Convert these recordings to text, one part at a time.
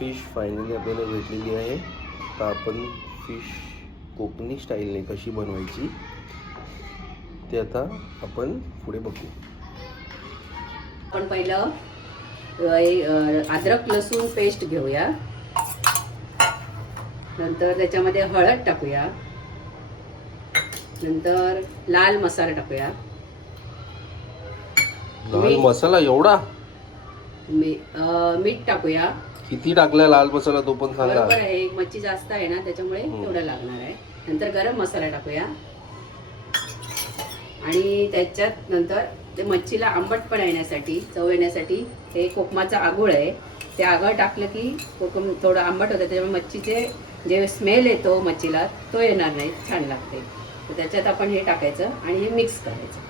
Fish finally आपल्याला भेटलेली आहे. तर आपण फिश कोकणी स्टाईलने कशी बनवायची ते आता आपण पुढे बघू. आपण पहिलं अद्रक लसूण पेस्ट घेऊया. नंतर त्याच्यामध्ये हळद टाकूया. नंतर लाल मसाला टाकूया. लाल मसाला एवढा? मीठ टाकूया. किती टाकलाय लाल मसाला तो पण सांगा. बरोबर आहे, मच्छी जास्त आहे ना त्याच्यामुळे तेवढं लागणार आहे. नंतर गरम मसाला टाकूया. आणि त्याच्यात नंतर ते मच्छीला आंबटपणा येण्यासाठी, चव येण्यासाठी हे कोकमाचं आगूळ आहे. ते आगळ टाकलं की कोकम थोडं आंबट होतं, त्याच्यामुळे मच्छीचे जे स्मेल येतो मच्छीला तो येणार नाही, छान लागते. तर त्याच्यात आपण हे टाकायचं आणि हे मिक्स करायचं.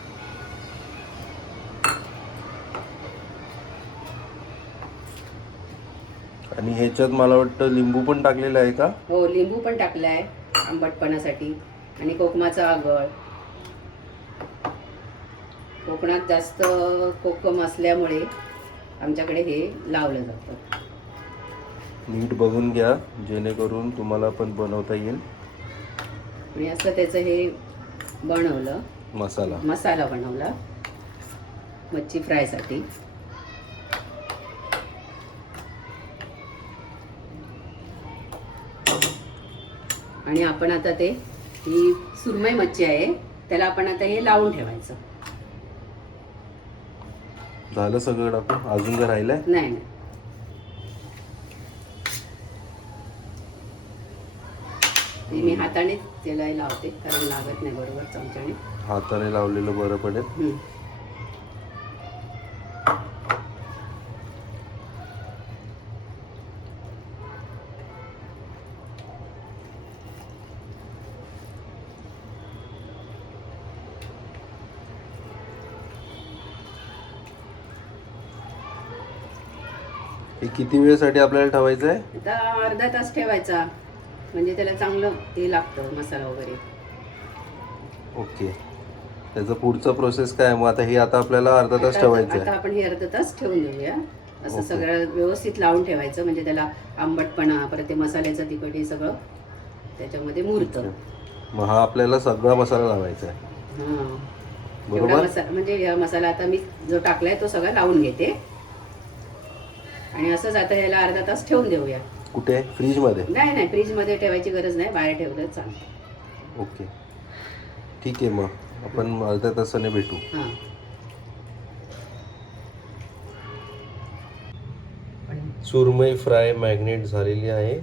आणि ह्याच्यात मला वाटतं लिंबू पण टाकलेलं आहे का? हो, लिंबू पण टाकलं आहे आंबटपणासाठी. आणि कोकमाचं आगळ. कोकणात जास्त कोकम असल्यामुळे आमच्याकडे हे लावलं जातं. नीट बघून घ्या जेणेकरून तुम्हाला पण बनवता येईल. आणि असं त्याचं हे बनवलं, मसाला बनवला मच्छी फ्रायसाठी. आणि आपण आता ते ही सुरमई मच्छी आहे त्याला आपण आता हे लावून ठेवायचं. झालं सगळं टाकून? अजून काय राहिलंय? नाही, मी हाताने त्याला लावते कारण लागत नाही बरोबर चमच्याने. हाताने लावलेलं बरं पडेल. हे किती वेळेसाठी आपल्याला ठेवायचं आहे? आता अर्धा तास ठेवायचा, म्हणजे त्याला चांगलं ते लागतं मसाला वगैरे. ओके, त्याचं पुढचं प्रोसेस काय मग? आता हे आपल्याला अर्धा तास ठेवायचं आहे. आता आपण हे अर्धा तास ठेवून देऊया. असं सगळं व्यवस्थित लावून ठेवायचं, म्हणजे त्याला आंबटपणा, परत ते मसाल्याचं तिखट हे सगळं त्याच्यामध्ये मुरतं. मग हा आपल्याला सगळा मसाला लावायचा आहे. हां, बरोबर. मसाला म्हणजे हा मसाला आता मी जो टाकलाय तो सगळा लावून घेते. आणि असंच आता याला अर्धा तास ठेवून देऊया. कुठे? फ्रीज मध्ये? नाही, फ्रीज मध्ये ठेवायची गरज नाही, बाहेर ठेवलं चालतं. ओके, ठीक आहे. मग आपण अर्ध्या तासाने भेटू. हां, सुरमई फ्राय मॅग्नेट झालेली आहे.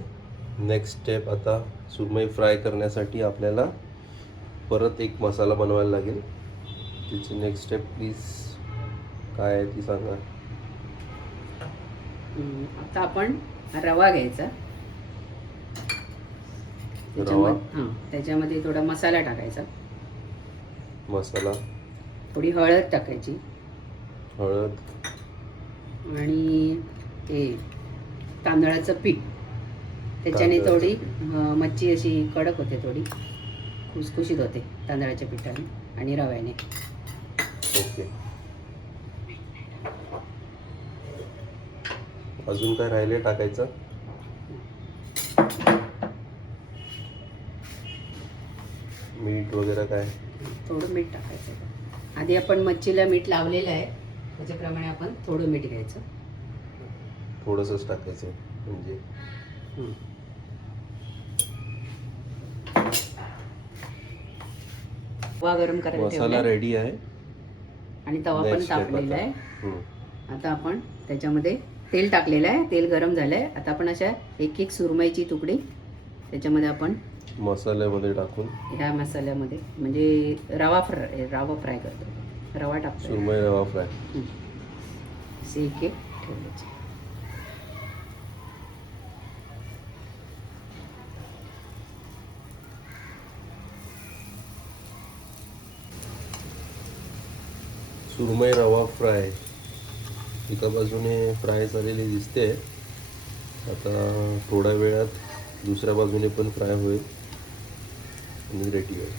नेक्स्ट स्टेप, आता सुरमई फ्राय करण्यासाठी आपल्याला परत एक मसाला बनवायला लागेल. तिची नेक्स्ट स्टेप प्लीज काय आहे ती सांगा. आता आपण रवा घ्यायचा. रवा? त्याच्यामध्ये थोडा मसाला टाकायचा. मसाला, थोडी हळद टाकायची. हळद आणि हे तांदळाचं पीठ. त्याच्याने थोडी मच्छी अशी कडक होते, थोडी खुसखुशीत होते तांदळाच्या पिठाने आणि रव्याने. ओके, अजून काय राहिले टाकायचं? मीठ वगैरे काय? थोडं मीठ टाकायचं. आधी आपण मच्छीला मीठ लावलेलं आहे, त्याच्याप्रमाणे आपण थोडं मीठ घ्यायचं. थोडंसंच टाकायचं म्हणजे. तवा गरम करायला मसाला रेडी आहे आणि तवा पण तापलेला आहे. आता आपण त्याच्यामध्ये तेल टाकलेलं आहे, तेल गरम झालंय. आता आपण अशा एक एक सुरमईची तुकडी त्याच्यामध्ये आपण मसाल्यामध्ये टाकून, ह्या मसाल्यामध्ये म्हणजे रवा फ्राय करतो. रवा टाकतो, सुरमई रवा फ्राय. असे एक एक ठेवायचे. सुरमई रवा फ्राय एका बाजूने फ्राय झालेली दिसते. आता थोड्या वेळात दुसऱ्या बाजूने पण फ्राय होईल आणि रेडी होईल.